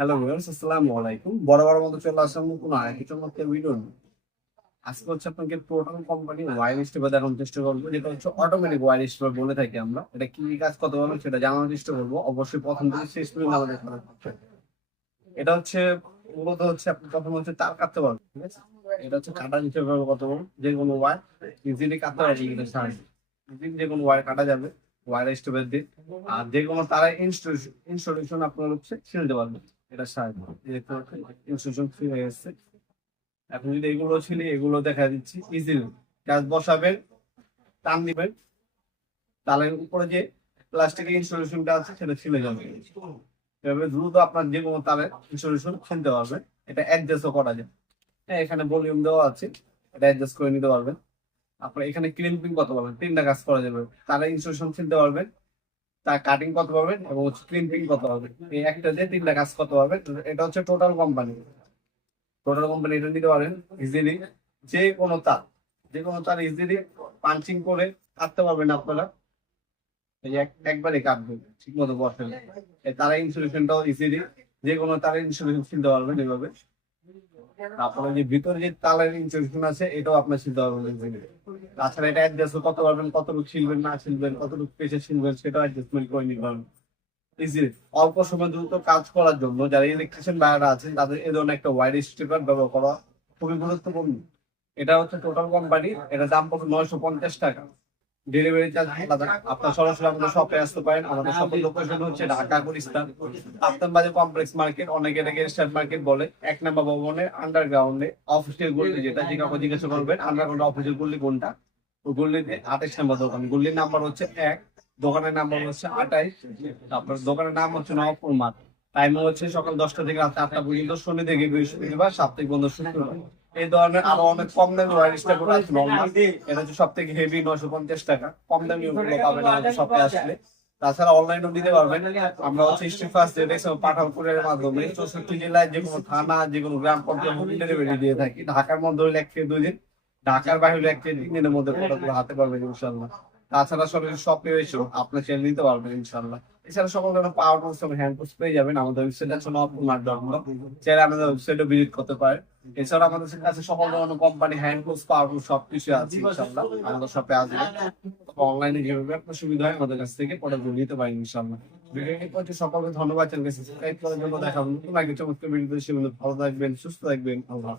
Hello viewers আসসালামু আলাইকুম। বড় মতো চলে আসলাম কোনো আরেকটি চমৎকার ভিডিও। আজকে হচ্ছে আপনাকে টোটাল কোম্পানি ওয়াইর স্টেপে দেখানোর চেষ্টা করব, যেটা হচ্ছে অটোমেটিক ওয়াইর স্টেপে বলে থাকি আমরা। এটা কি কাজ কত পারবে সেটা জানানোর চেষ্টা করব। অবশ্যই প্রথম থেকে শেষ পর্যন্ত আমাদের এটা হচ্ছে, মূলত হচ্ছে আপনি প্রথম হচ্ছে তার কাটতে পারবেন, ঠিক আছে? এটা হচ্ছে কাটা হিসেবে কত যে কোনো ওয়ার ইজিলি কাটতে পারবে এটা সাহায্যে। ইজিলি যে কোনো ওয়ার কাটা যাবে ওয়ার স্টেপের দিয়ে। আর যে কোনো তারা ইনস্টলেশন আপনার হচ্ছে ছিলতে পারবেন। এটা ফ্রি হয়ে গেছে এখন যদি এগুলো ছিল, এগুলো দেখা দিচ্ছি। ইজিলি কাজ বসাবেন, টান দিবেন। তালের উপরে যে প্লাস্টিকের ইনস্টলেশনটা আছে, সেটা ছিলে যাবে। এভাবে দ্রুত আপনার যে কোনো তারের ইনস্টলেশন কিনতে পারবেন। এটা অ্যাডজাস্টও করা যায়। হ্যাঁ এখানে ভলিউম দেওয়া আছে। এটা অ্যাডজাস্ট করে নিতে পারবেন। আপনার এখানে ক্লিম্পিং কত পাবেন? তিনটা কাজ করা যাবে। তারা ইনস্টলেশন কিনতে পারবেন। তার কাটিং কত পাবেন এবং ক্লিম্পিং কত পাবেন এই একটা দিয়ে তিনটা কাজ কত পাবেন এটা হচ্ছে টোটাল কোম্পানি টোটাল কোম্পানি এটা নিতে পারেন ইজিলি যে কোনো তার, যে কোনো তার ইজিলি পাঞ্চিং করে কাটতে পারবেন আপনারা। এই এক- একবারে কাটবেন ঠিক মতো বসেন তারা ইনসুলেশনটাও ইজিলি যে কোনো তারের ইনসুলেশন কিনতে পারবেন এভাবে। তারপরে যে ভিতরে যে তালের ইনসুলেশন আছে, এটাও আপনার কিনতে পারবেন তাছাড়া এটা অ্যাডজাস্ট কত পারবেন কতটুকু ছিলবেন না ছিলবেন কতটুকু পেছে ছিলবেন সেটাও অ্যাডজাস্টমেন্ট করে নিতে পারবেন। ইজিলি অল্প সময় দ্রুত কাজ করার জন্য যারা ইলেকট্রিশিয়ান বাইরে আছেন, তাদের এ ধরনের একটা ওয়াইড স্টিকার ব্যবহার করা খুবই গুরুত্বপূর্ণ। এটা হচ্ছে টোটাল কোম্পানি এটা দাম পড়বে নয়শো পঞ্চাশ টাকা। ডেলিভারি আপনার সরাসরি আমাদের শপে আসতে পারেন। আমাদের শপের লোকেশন হচ্ছে ঢাকা, গুলিস্তান। আফতান বাজার কমপ্লেক্স মার্কেট অনেকে এটাকে স্টার মার্কেট বলে। এক নম্বর ভবনের আন্ডারগ্রাউন্ডে অফিসিয়াল গল্লি যেটা, যে জিজ্ঞাসা করবেন আন্ডারগ্রাউন্ড অফিসিয়াল গল্লি কোনটা? গল্লিতে আঠাশ নম্বর দোকান। গল্লির নাম্বার হচ্ছে এক, দোকানের নাম্বার হচ্ছে আঠাইশ তারপর দোকানের নাম হচ্ছে নবপুর মাঠ টাইম হচ্ছে সকাল দশটা থেকে রাত আটটা পর্যন্ত, শনি থেকে বৃহস্পতিবার, সাপ্তাহিক বন্ধ শুক্রবার। এই ধরনের আরও অনেক কম দামি আছে। এটা হচ্ছে সব থেকে হেভি নয়শো পঞ্চাশ টাকা। কম দামি ওগুলো পাবেন আমাদের শপে আসলে। তাছাড়া অনলাইনও দিতে পারবেন। আমরা হচ্ছে স্ট্রিট মাধ্যমে চৌষট্টি জেলায় যে কোনো থানা যে কোনো গ্রাম পর্যায়ে হোম ডেলিভারি দিয়ে থাকি। ঢাকার মধ্যে হলে এক থেকে দুই দিন। ঢাকার বাইরে হলে এক থেকে তিন দিনের মধ্যে প্রোডাক্টগুলো হাতে পারবেন ইনশাল্লাহ তাছাড়া সবাই শপে এসেও আপনার চ্যানেল নিতে পারবেন ইনশাল্লাহ এছাড়া সকল ধরনের পাওয়ার এবং হ্যান্ড পেয়ে যাবেন আমাদের ওয়েবসাইট আছে চাইলে আমাদের ভিজিট করতে পারেন। এছাড়া আমাদের কাছে সকল ধরনের company hand tools power tools সবকিছু আছে ইনশাল্লাহ আমাদের অনলাইনে যেভাবে আপনার সুবিধা হয়, আমাদের কাছ থেকে প্রোডাক্ট নিতে পারেন ইনশাল্লাহ ভিডিওটি সকলকে ধন্যবাদ। চ্যানেলকে সাবস্ক্রাইব করার জন্য দেখাবো নতুন আগে চমৎকার ভিডিও ভালো থাকবেন, সুস্থ থাকবেন। আল্লাহ।